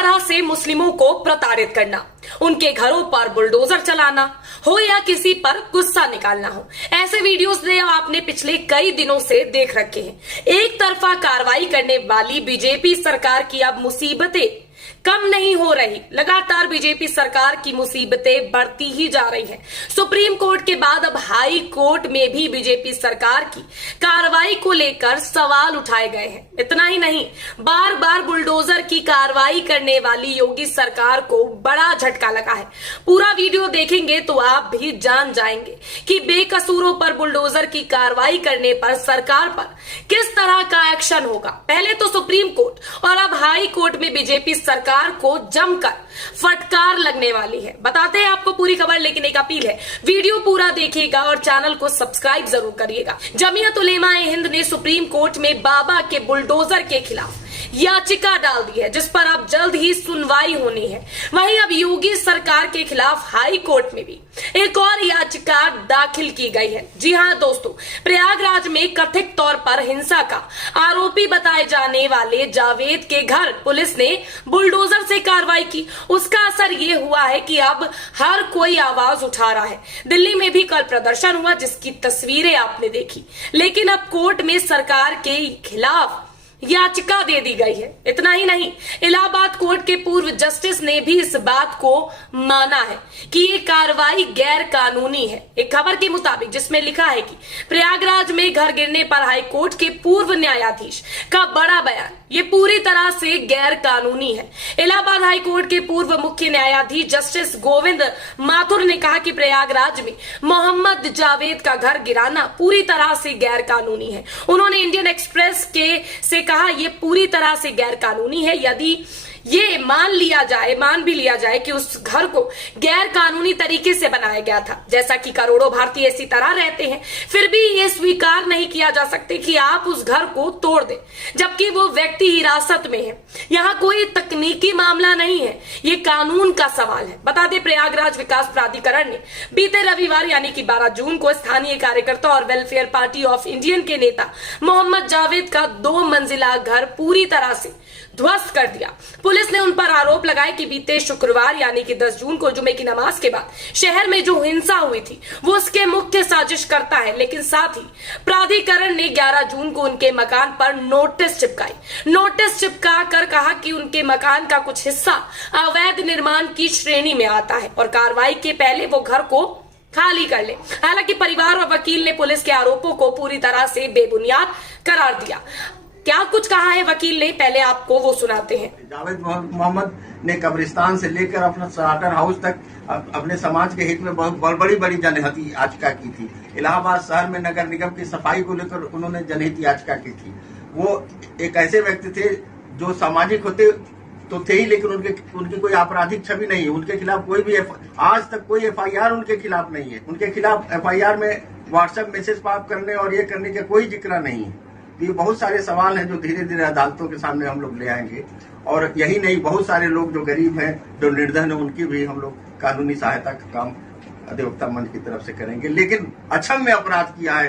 तरह से मुस्लिमों को प्रताड़ित करना, उनके घरों पर बुलडोजर चलाना हो या किसी पर गुस्सा निकालना हो, ऐसे वीडियोस ने आपने पिछले कई दिनों से देख रखे हैं। एक तरफा कार्रवाई करने वाली बीजेपी सरकार की अब मुसीबतें कम नहीं हो रही, लगातार बीजेपी सरकार की मुसीबतें बढ़ती ही जा रही हैं। सुप्रीम कोर्ट के बाद अब हाई कोर्ट में भी बीजेपी सरकार की कार्रवाई को लेकर सवाल उठाए गए हैं। इतना ही नहीं, बार बार बुलडोजर की कार्रवाई करने वाली योगी सरकार को बड़ा झटका लगा है। पूरा वीडियो देखेंगे तो आप भी जान जाएंगे कि बेकसूरों पर बुलडोजर की कार्रवाई करने पर सरकार पर किस तरह का एक्शन होगा। पहले तो सुप्रीम कोर्ट और अब हाई कोर्ट में बीजेपी सरकार को जमकर फटकार लगने वाली है। बताते हैं आपको पूरी खबर, लेकिन एक अपील है, वीडियो पूरा देखिएगा और चैनल को सब्सक्राइब जरूर करिएगा। जमीयत उलेमा ए हिंद ने सुप्रीम कोर्ट में बाबा के बुलडोजर के खिलाफ याचिका डाल दी है, जिस पर अब जल्द ही सुनवाई होनी है। वहीं अब योगी सरकार के खिलाफ हाई कोर्ट में भी एक और याचिका दाखिल की गई है। जी हां दोस्तों, प्रयागराज में कथित तौर पर हिंसा का आरोपी बताए जाने वाले जावेद के घर पुलिस ने बुलडोजर से कार्रवाई की। उसका असर ये हुआ है कि अब हर कोई आवाज उठा रहा है। दिल्ली में भी कल प्रदर्शन हुआ, जिसकी तस्वीरें आपने देखी, लेकिन अब कोर्ट में सरकार के खिलाफ याचिका दे दी गई है। इतना ही नहीं, इलाहाबाद कोर्ट के पूर्व जस्टिस ने भी इस बात को माना है कि ये कार्रवाई गैर कानूनी है। एक खबर के मुताबिक जिसमें लिखा है कि प्रयागराज में घर गिरने पर हाई कोर्ट के पूर्व न्यायाधीश का बड़ा बयान, ये पूरी तरह से गैर कानूनी है। इलाहाबाद हाई कोर्ट के पूर्व मुख्य न्यायाधीश जस्टिस गोविंद माथुर ने कहा कि प्रयागराज में मोहम्मद जावेद का घर गिराना पूरी तरह से गैर कानूनी है। उन्होंने इंडियन एक्सप्रेस से कहा ये पूरी तरह से गैर कानूनी है। यदि ये मान भी लिया जाए कि उस घर को गैर कानूनी तरीके से बनाया गया था, जैसा कि करोड़ों भारतीय इसी तरह रहते हैं, फिर भी ये स्वीकार नहीं किया जा सकते कि आप उस घर को तोड़ दें, जबकि वो व्यक्ति हिरासत में है। यहाँ कोई तकनीकी मामला नहीं है, ये कानून का सवाल है। बता दें, प्रयागराज विकास प्राधिकरण ने बीते रविवार यानी कि 12 जून को स्थानीय कार्यकर्ता और वेलफेयर पार्टी ऑफ इंडियन के नेता मोहम्मद जावेद का 2 मंजिला घर पूरी तरह से ध्वस्त कर दिया। पुलिस ने उन पर आरोप लगाए कि बीते शुक्रवार यानी कि 10 जून को जुमे की नमाज के बाद शहर में जो हिंसा हुई थी वो उसके मुख्य साजिश करता है। लेकिन साथ ही प्राधिकरण ने 11 जून को उनके मकान पर नोटिस चिपका कर कहा कि उनके मकान का कुछ हिस्सा अवैध निर्माण की श्रेणी में आता है और कार्रवाई के पहले वो घर को खाली कर ले। हालांकि परिवार और वकील ने पुलिस के आरोपों को पूरी तरह से बेबुनियाद करार दिया। क्या कुछ कहा है वकील ने, पहले आपको वो सुनाते हैं। जावेद मोहम्मद ने कब्रिस्तान से लेकर अपना स्लाटर हाउस तक अपने समाज के हित में बहुत बड़ी जनहित याचिका की थी। इलाहाबाद शहर में नगर निगम की सफाई को लेकर उन्होंने जनहित याचिका की थी। वो एक ऐसे व्यक्ति थे जो सामाजिक होते तो थे ही, लेकिन उनकी कोई आपराधिक छवि नहीं है। उनके खिलाफ कोई भी आज तक कोई FIR उनके खिलाफ नहीं है। उनके खिलाफ FIR में व्हाट्सएप मैसेज पाप करने और ये करने का कोई जिक्र नहीं है। ये बहुत सारे सवाल हैं जो धीरे धीरे अदालतों के सामने हम लोग ले आएंगे। और यही नहीं, बहुत सारे लोग जो गरीब हैं, जो निर्धन है, उनकी भी हम लोग कानूनी सहायता का काम अधिवक्ता मंच की तरफ से करेंगे। लेकिन अक्षम्य अपराध किया है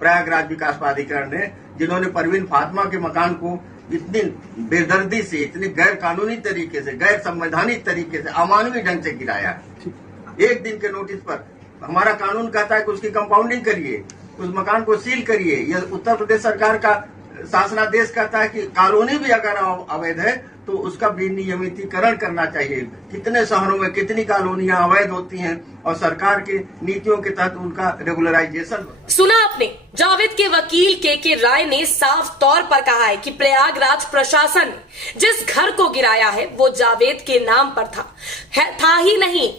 प्रयागराज विकास प्राधिकरण ने, जिन्होंने परवीन फातिमा के मकान को इतनी बेदर्दी से, इतनी गैर कानूनी तरीके से, गैर संवैधानिक तरीके से, अमानवीय ढंग से गिराया। एक दिन के नोटिस पर हमारा कानून कहता है कि उसकी कंपाउंडिंग करिए, उस मकान को सील करिए। यह उत्तर प्रदेश सरकार का शासनादेश कहता है कि कॉलोनी भी अगर अवैध है तो उसका विनियमितीकरण करना चाहिए। कितने शहरों में कितनी कॉलोनियां अवैध होती हैं और सरकार के नीतियों के तहत उनका रेगुलराइजेशन। सुना आपने, जावेद के वकील के राय ने साफ तौर पर कहा है कि प्रयागराज प्रशासन ने जिस घर को गिराया है वो जावेद के नाम पर था ही नहीं,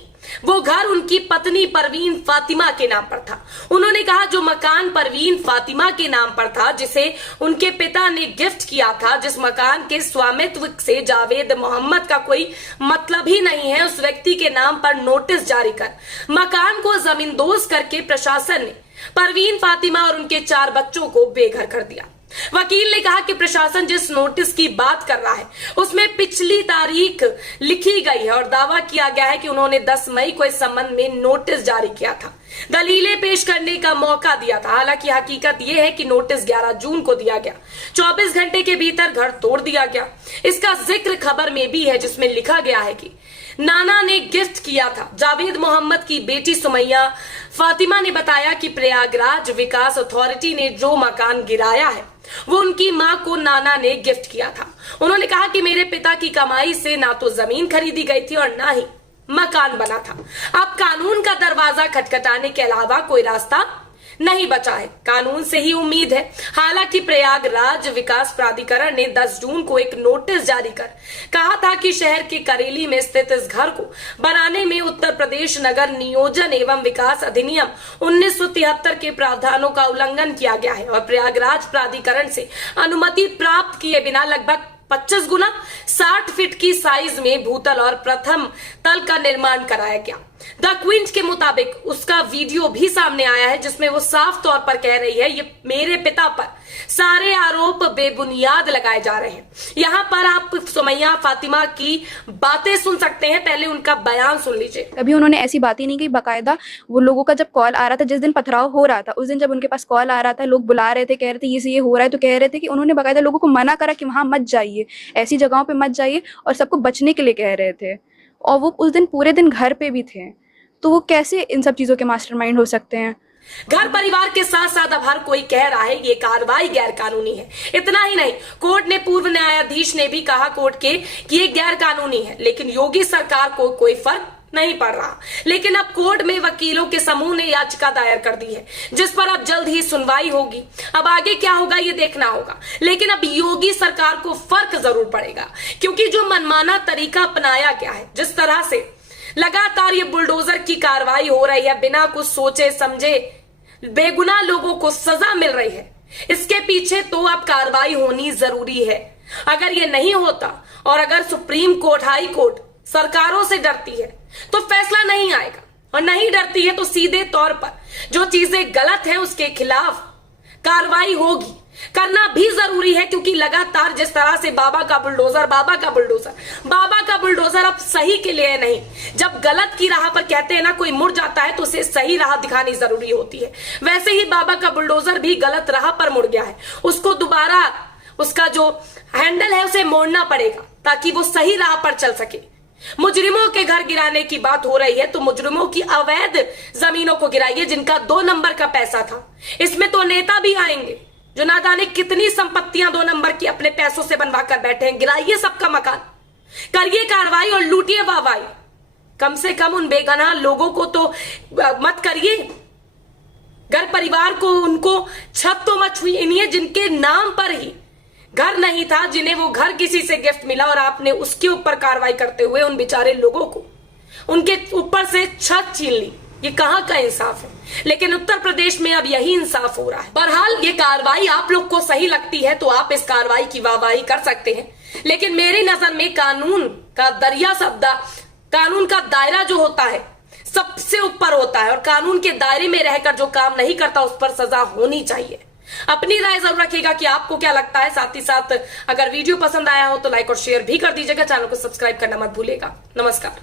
वो घर उनकी पत्नी परवीन फातिमा के नाम पर था। उन्होंने कहा जो मकान परवीन फातिमा के नाम पर था, जिसे उनके पिता ने गिफ्ट किया था, जिस मकान के स्वामित्व से जावेद मोहम्मद का कोई मतलब ही नहीं है, उस व्यक्ति के नाम पर नोटिस जारी कर मकान को जमींदोज करके प्रशासन ने परवीन फातिमा और उनके 4 बच्चों को बेघर कर दिया। वकील ने कहा कि प्रशासन जिस नोटिस की बात कर रहा है उसमें पिछली तारीख लिखी गई है और दावा किया गया है कि उन्होंने 10 मई को इस संबंध में नोटिस जारी किया था। दलीलें पेश करने का मौका दिया था। हालांकि हकीकत यह है कि नोटिस 11 जून को दिया गया, 24 घंटे के भीतर घर तोड़ दिया गया। इसका जिक्र खबर में भी है, जिसमें लिखा गया है कि नाना ने गिफ्ट किया था। जावेद मोहम्मद की बेटी सुमैया फातिमा ने बताया कि प्रयागराज विकास अथॉरिटी ने जो मकान गिराया है वो उनकी मां को नाना ने गिफ्ट किया था। उन्होंने कहा कि मेरे पिता की कमाई से ना तो जमीन खरीदी गई थी और ना ही मकान बना था। अब कानून का दरवाजा खटखटाने के अलावा कोई रास्ता नहीं बचा है, कानून से ही उम्मीद है। हालांकि प्रयागराज विकास प्राधिकरण ने 10 जून को एक नोटिस जारी कर कहा था कि शहर के करेली में स्थित इस घर को बनाने में उत्तर प्रदेश नगर नियोजन एवं विकास अधिनियम 1973 के प्रावधानों का उल्लंघन किया गया है और प्रयागराज प्राधिकरण से अनुमति प्राप्त किए बिना लगभग 25 गुना 60 फीट की साइज में भूतल और प्रथम तल का निर्माण कराया गया। द क्विंट के मुताबिक उसका वीडियो भी सामने आया है, जिसमें वो साफ तौर पर कह रही है ये मेरे पिता पर सारे आरोप बेबुनियाद लगाए जा रहे हैं। यहाँ पर आप सुमैया फातिमा की बातें सुन सकते हैं, पहले उनका बयान सुन लीजिए। अभी उन्होंने ऐसी बात ही नहीं की, बाकायदा वो लोगों का जब कॉल आ रहा था, जिस दिन पथराव हो रहा था उस दिन जब उनके पास कॉल आ रहा था, लोग बुला रहे थे, कह रहे थे ये हो रहा है, तो कह रहे थे कि उन्होंने बाकायदा लोगों को मना करा कि वहां मत जाइए, ऐसी जगहों पे मत जाइए, और सबको बचने के लिए कह रहे थे। और वो उस दिन पूरे दिन घर पे भी थे, तो वो कैसे इन सब चीजों के मास्टरमाइंड हो सकते हैं। घर परिवार के साथ साथ अब हर कोई कह रहा है ये कार्रवाई गैर कानूनी है। इतना ही नहीं, कोर्ट ने पूर्व न्यायाधीश ने भी कहा कोर्ट के कि ये गैर कानूनी है, लेकिन योगी सरकार को कोई फर्क नहीं पड़ रहा। लेकिन अब कोर्ट में वकीलों के समूह ने याचिका दायर कर दी है, जिस पर अब जल्द ही सुनवाई होगी। अब आगे क्या होगा ये देखना होगा, लेकिन अब योगी सरकार को फर्क जरूर पड़ेगा, क्योंकि जो मनमाना तरीका अपनाया गया है, जिस तरह से लगातार ये बुलडोजर की कार्रवाई हो रही है, बिना कुछ सोचे समझे बेगुनाह लोगों को सजा मिल रही है, इसके पीछे तो अब कार्रवाई होनी जरूरी है। अगर ये नहीं होता और अगर सुप्रीम कोर्ट, हाई कोर्ट सरकारों से डरती है तो फैसला नहीं आएगा, और नहीं डरती है तो सीधे तौर पर जो चीजें गलत है उसके खिलाफ कार्रवाई होगी। करना भी जरूरी है, क्योंकि लगातार जिस तरह से बाबा का बुलडोजर अब सही के लिए नहीं, जब गलत की राह पर कहते हैं ना कोई मुड़ जाता है तो उसे सही राह दिखानी जरूरी होती है। वैसे ही बाबा का बुलडोजर भी गलत राह पर मुड़ गया है, उसको दोबारा उसका जो हैंडल है उसे मोड़ना पड़ेगा ताकि वो सही राह पर चल सके। मुजरिमों के घर गिराने की बात हो रही है तो मुजरिमों की अवैध जमीनों को गिराइए, जिनका 2 नंबर का पैसा था। इसमें तो नेता भी आएंगे जो ना जाने कितनी संपत्तियां 2 नंबर की अपने पैसों से बनवा कर बैठे हैं। गिराइए सबका मकान, करिए कार्रवाई और लूटिए वाहवाही। कम से कम उन बेगुनाह लोगों को तो मत करिए, घर परिवार को उनको छत तो मत छुइए जिनके नाम पर ही घर नहीं था, जिन्हें वो घर किसी से गिफ्ट मिला और आपने उसके ऊपर कार्रवाई करते हुए उन बेचारे लोगों को उनके ऊपर से छत छीन ली। ये कहां का इंसाफ है? लेकिन उत्तर प्रदेश में अब यही इंसाफ हो रहा है। बहरहाल ये कार्रवाई आप लोग को सही लगती है तो आप इस कार्रवाई की वाहवाही कर सकते हैं, लेकिन मेरी नजर में कानून का दरिया सब्दा, कानून का दायरा जो होता है सबसे ऊपर होता है, और कानून के दायरे में रहकर जो काम नहीं करता उस पर सजा होनी चाहिए। अपनी राय जरूर रखिएगा कि आपको क्या लगता है। साथ ही साथ अगर वीडियो पसंद आया हो तो लाइक और शेयर भी कर दीजिएगा। चैनल को सब्सक्राइब करना मत भूलिएगा। नमस्कार।